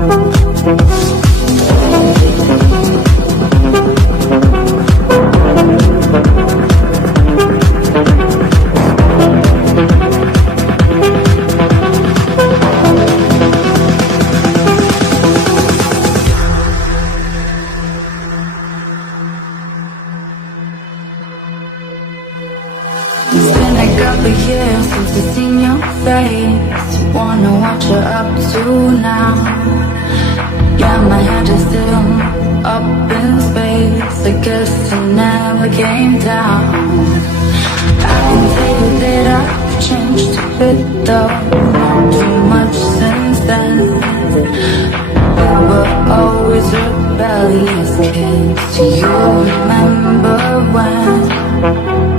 It's been a couple years since I've seen your face. Wanna what you're up to now. Yeah, my head is still up in space. I guess I never came down. I can tell you that I've changed a bit though. Not too much since then. We were always rebellious kids. Do you remember when?